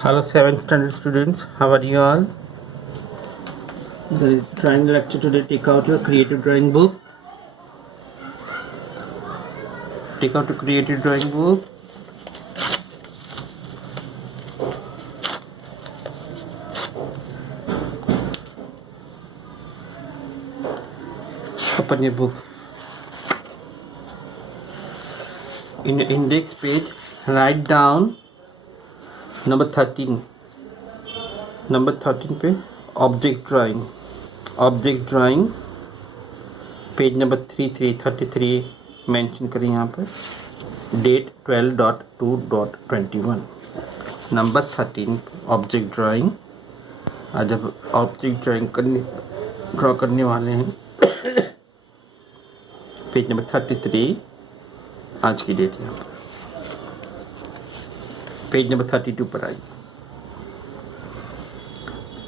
Hello, 7th standard students. How are you all? The drawing lecture today. Take out your creative drawing book. Take out your creative drawing book. Open your book. In your index page, write down number 13. Number 13 पे object drawing. Object drawing. Page number 3333 mention करें यहाँ पर. Date 12.2.21. Number 13 object drawing. आज अब object drawing draw करने वाले हैं. Page number 33 आज की डेट यहाँ पर. पेज नंबर 32 पर आई.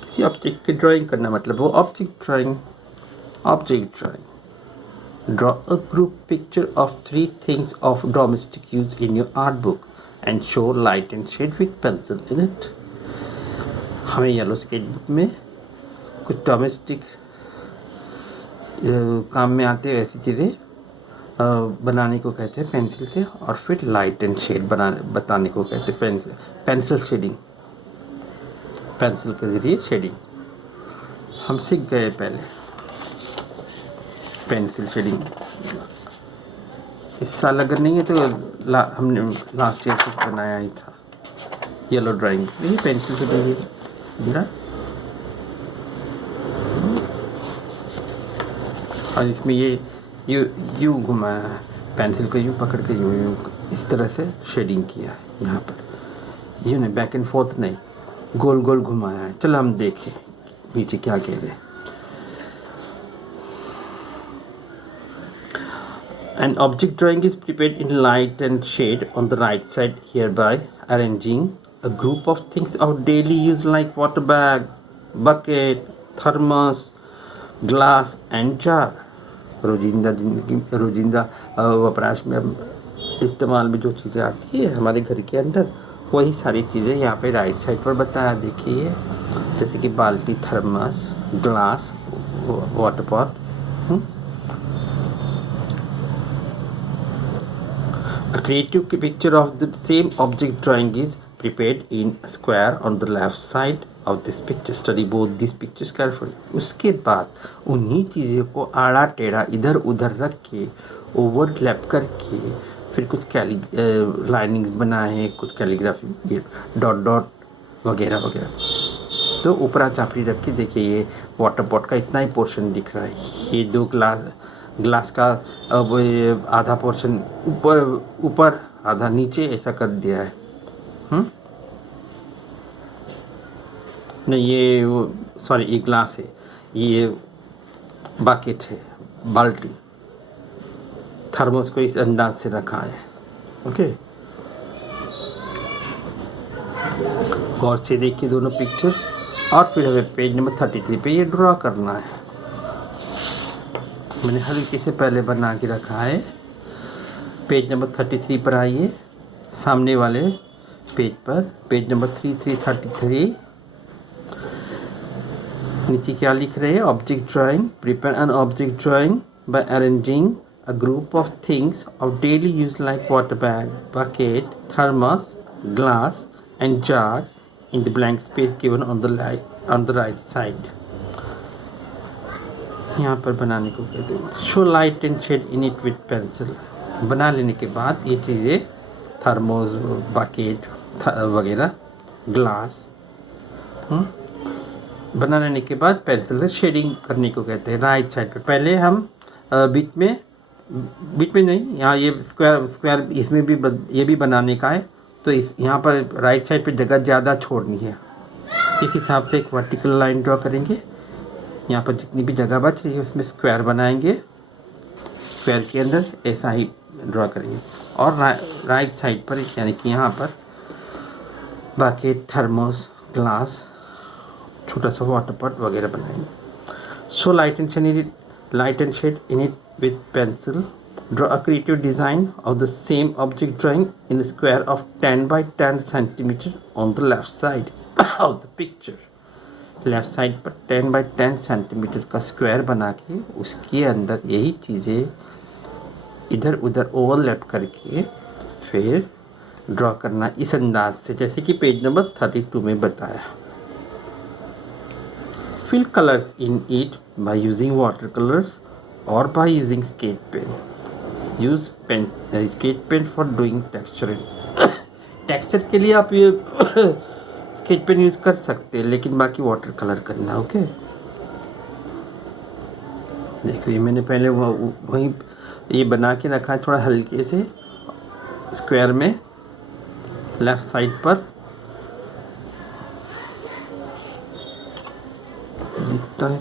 किसी ऑब्जेक्ट की ड्राइंग करना मतलब वो object drawing. Draw a group picture of 3 things of domestic use in your art book and show light and shade with pencil in it. हमें येलो स्केच बुक में कुछ domestic काम में आते हैं ऐसी चीज़ें बनाने को कहते हैं पेंसिल से, और फिर लाइट एंड शेड बताने को कहते हैं पेंसिल शेडिंग. पेंसिल के ज़रिए शेडिंग हम सीख गए पहले. पेंसिल शेडिंग इस साल अगर नहीं है तो हमने लास्ट ईयर कुछ बनाया ही था. येलो ड्राइंग ये पेंसिल शेडिंग है. और इसमें ये यूँ घुमाया है, पेंसिल को यूँ पकड़ के यूँ इस तरह से शेडिंग किया है. यहाँ पर यूँ नहीं, बैक एंड फोर्थ नहीं, गोल गोल घुमाया है. चलो हम देखें नीचे क्या कह रहे हैं. An object drawing is prepared in light and shade on the right side, hereby arranging a group of things of daily use like water bag, bucket, thermos, glass and jar. रोजिंदा वपराश में इस्तेमाल में जो चीज़ें आती है हमारे घर के अंदर, वही सारी चीज़ें यहाँ पे राइट साइड पर बताया. देखिए जैसे कि बाल्टी, thermos, glass, water pot. A creative picture of the same object drawing is prepared in a square on the left side of this picture. Study both these pictures carefully. उसके बाद उन्हीं चीज़ों को आड़ा टेढ़ा इधर उधर रख के ओवरलैप करके फिर कुछ लाइनिंग्स बनाए हैं, कुछ कैलीग्राफी डॉट डॉट वगैरह वगैरह. तो ऊपरा चापड़ी रख के देखिए ये वाटर पॉट का इतना ही पोर्शन दिख रहा है. ये 2 ग्लास का अब आधा पोर्शन ऊपर आधा नीचे ऐसा कर दिया है. नहीं ये सॉरी ये ग्लास है, ये बकेट है, बाल्टी, थर्मोस को इस अंदाज से रखा है. ओके, गौर से देखिए दोनों पिक्चर्स. और फिर हमें पेज नंबर 33 पे ये ड्रॉ करना है. मैंने हल्के से पहले बना के रखा है. पेज नंबर 33 पर आइए, सामने वाले पेज पर, पेज नंबर 3333. नीचे क्या लिख रहे हैं? Object drawing. Prepare an object drawing by arranging a group of things of daily use like water bag, bucket, thermos, glass and jar in the blank space given on the right side. यहाँ पर बनाने को कहते हैं show light and shade in it with pencil. बना लेने के बाद ये चीज़ें थर्मोस, बकेट वगैरह, ग्लास बना लेने के बाद पेंसिल से शेडिंग करने को कहते हैं. राइट साइड पर पहले हम बीच में नहीं, यहाँ ये स्क्वायर इसमें भी ये भी बनाने का है, तो इस यहाँ पर राइट साइड पे जगह ज़्यादा छोड़नी है. इस हिसाब से एक वर्टिकल लाइन ड्रॉ करेंगे. यहाँ पर जितनी भी जगह बच रही है उसमें स्क्वायर बनाएंगे. स्क्वायर के अंदर ऐसा ही ड्रॉ करेंगे. और राइट साइड पर यानी कि यहाँ पर बकेट, थर्मोस, ग्लास, छोटा सा वाटर पॉट वगैरह बनाएंगे. So light and shade in it with pencil. Draw a creative design of the same object drawing in a square of 10 by 10 centimeter on the left side of the picture. Left side पर 10 by 10 centimetre का square बना के उसके अंदर यही चीज़ें इधर उधर ओवरलैप करके फिर ड्रॉ करना इस अंदाज से, जैसे कि पेज नंबर 32 में बताया. Fill colors in it by using watercolors or by using sketch pen. Use sketch pen for doing texture. Texture के लिए आप ये स्केच पेन यूज़ कर सकते हैं, लेकिन बाकी वाटर कलर करना. ओके, देखिए मैंने पहले वहीं ये बना के रखा है थोड़ा हल्के से स्क्वायर में लेफ़्ट साइड पर दिखता है.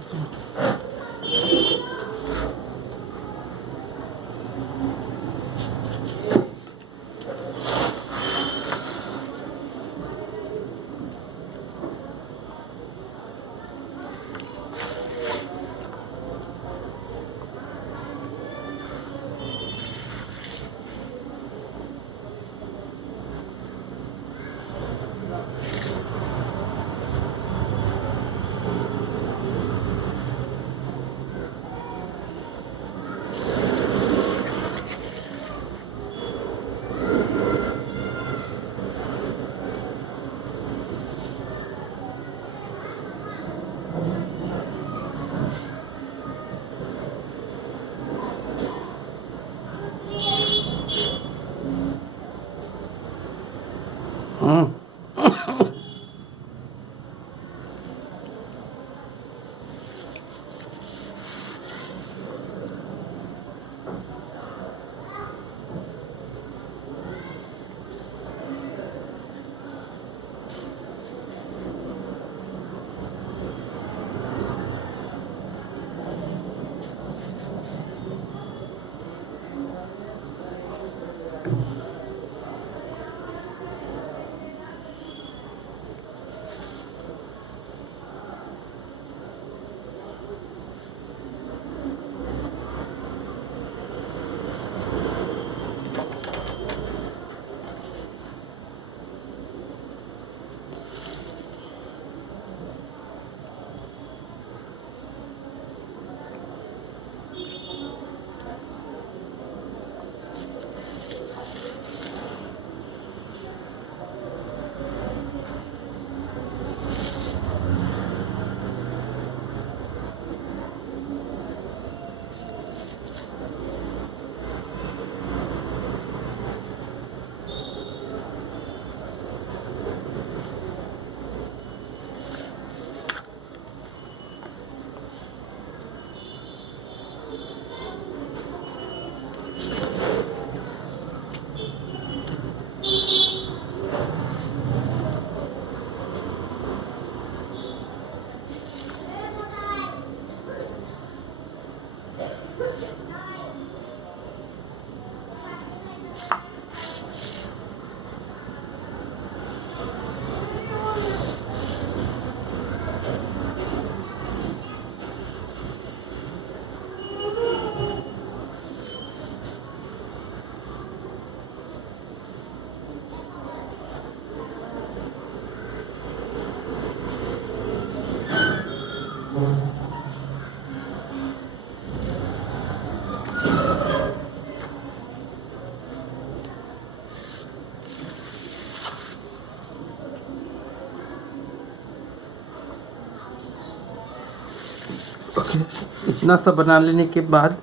इतना सा बना लेने के बाद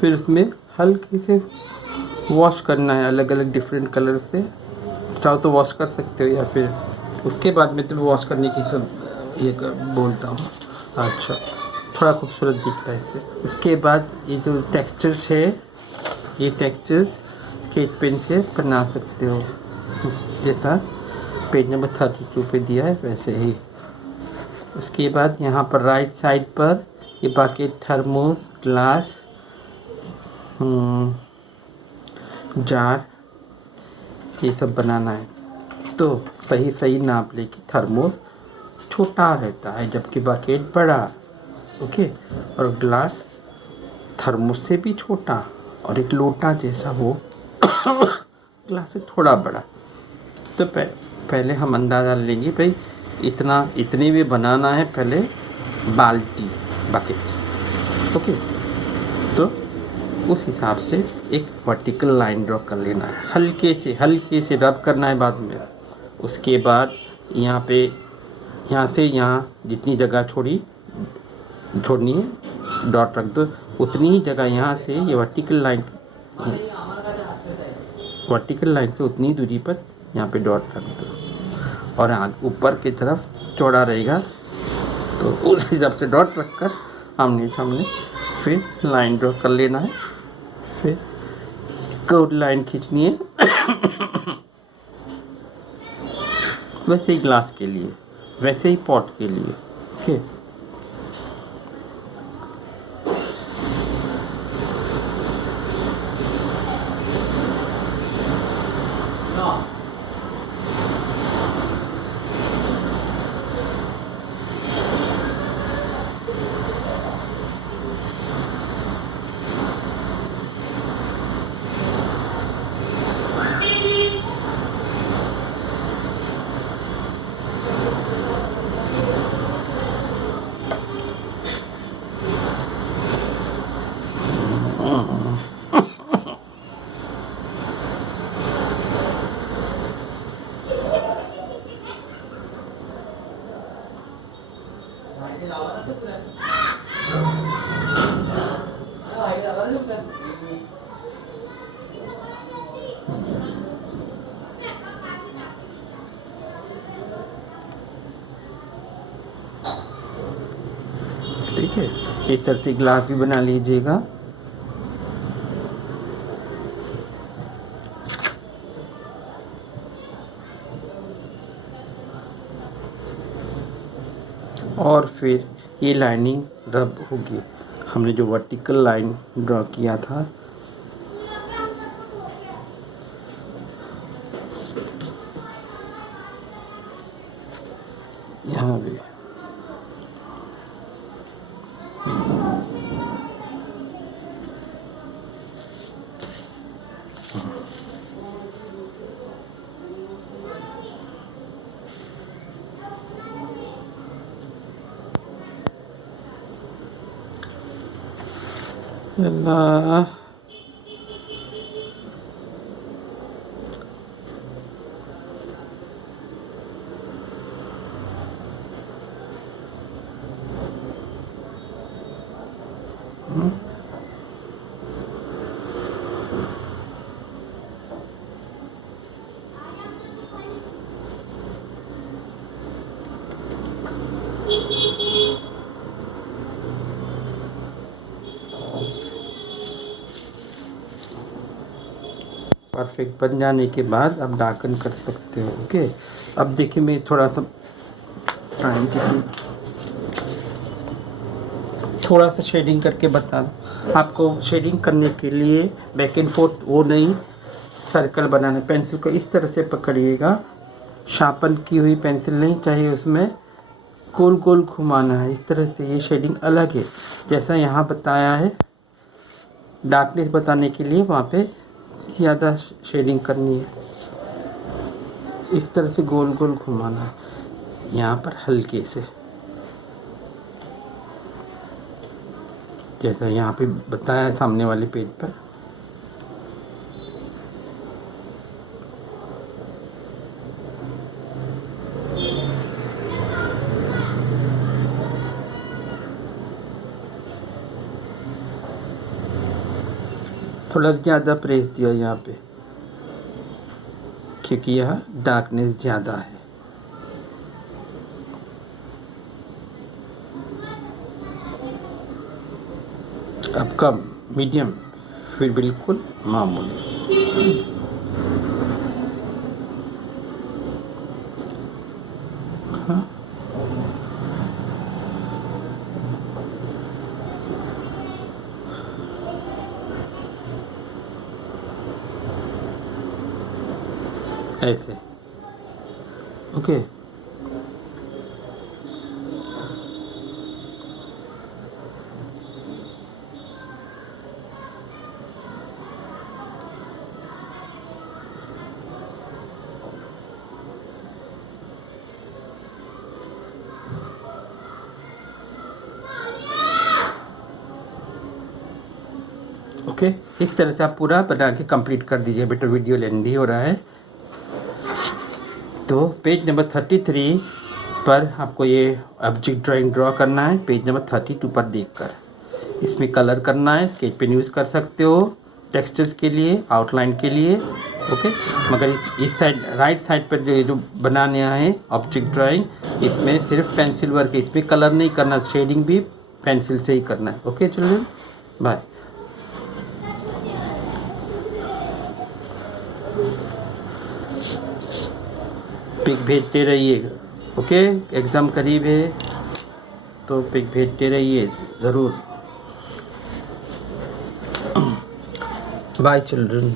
फिर उसमें हल्के से वॉश करना है अलग अलग डिफरेंट कलर से. चाहो तो वॉश कर सकते हो या फिर उसके बाद में तो वॉश करने की सब ये बोलता हूँ. अच्छा, थोड़ा खूबसूरत दिखता है इससे. उसके बाद ये जो टेक्सचर्स है ये टेक्सचर्स स्केच पेन से बना सकते हो, जैसा पेज नंबर 32 पे दिया है वैसे ही. उसके बाद यहाँ पर राइट साइड पर ये बकेट, थर्मोस, ग्लास, जार, ये सब बनाना है. तो सही सही नाप ले कि थर्मोस छोटा रहता है जबकि बकेट बड़ा. ओके, और ग्लास थर्मोस से भी छोटा और एक लोटा जैसा वो ग्लास से थोड़ा बड़ा। तो पहले हम अंदाज़ा लेंगे भाई इतने में बनाना है पहले बाल्टी, बकेट। ओके, तो उस हिसाब से एक वर्टिकल लाइन ड्रॉ कर लेना है, हल्के से रब करना है बाद में। उसके बाद यहाँ पे यहाँ से यहाँ जितनी जगह छोड़नी है डॉट रख दो, उतनी ही जगह यहाँ से ये वर्टिकल लाइन से उतनी दूरी पर यहाँ पे डॉट रख दो, और ऊपर की तरफ चौड़ा रहेगा तो उस हिसाब से डॉट रखकर आमने सामने फिर लाइन ड्रॉ कर लेना है। फिर कर्व लाइन खींचनी है वैसे ही ग्लास के लिए, वैसे ही पॉट के लिए। ओके, ठीक है, इस तरह से ग्लास भी बना लीजिएगा। और फिर ये लाइनिंग रब होगी, हमने जो वर्टिकल लाइन ड्रॉ किया था यहाँ भी। अल्लाह, परफेक्ट बन जाने के बाद आप डार्कन कर सकते हो। ओके, अब देखिए मैं थोड़ा सा टाइम के थोड़ा सा शेडिंग करके बता दूँ आपको। शेडिंग करने के लिए बैक एंड फोर्थ वो नहीं, सर्कल बनाना। पेंसिल को इस तरह से पकड़िएगा, शार्पन की हुई पेंसिल नहीं चाहिए, उसमें गोल गोल घुमाना है इस तरह से। ये शेडिंग अलग है, जैसा यहाँ बताया है डार्कनेस बताने के लिए वहाँ पे ज़्यादा शेडिंग करनी है। इस तरह से गोल गोल घुमाना है यहाँ पर हल्के से, जैसा यहाँ पे बताया है सामने वाले पेज पर। थोड़ा ज़्यादा प्रेस दिया यहाँ पे क्योंकि यहाँ डार्कनेस ज़्यादा है। अब कम, मीडियम, फिर बिल्कुल मामूली। हाँ, ऐसे। ओके, ओके, इस तरह से आप पूरा बना के कंप्लीट कर दीजिए बेटा, वीडियो लेंदी हो रहा है। तो पेज नंबर 33 पर आपको ये ऑब्जेक्ट ड्राइंग ड्रॉ करना है, पेज नंबर 32 पर देखकर इसमें कलर करना है। स्केच पेन यूज़ कर सकते हो टेक्सचर्स के लिए, आउटलाइन के लिए, ओके। मगर इस साइड राइट साइड पर जो बनाने है ऑब्जेक्ट ड्राइंग, इसमें सिर्फ पेंसिल वर्क है, इसमें कलर नहीं करना, शेडिंग भी पेंसिल से ही करना है। Okay children, bye. पिक भेजते रहिए, ओके। एग्ज़ाम करीब है तो पिक भेजते रहिए ज़रूर। Bye children.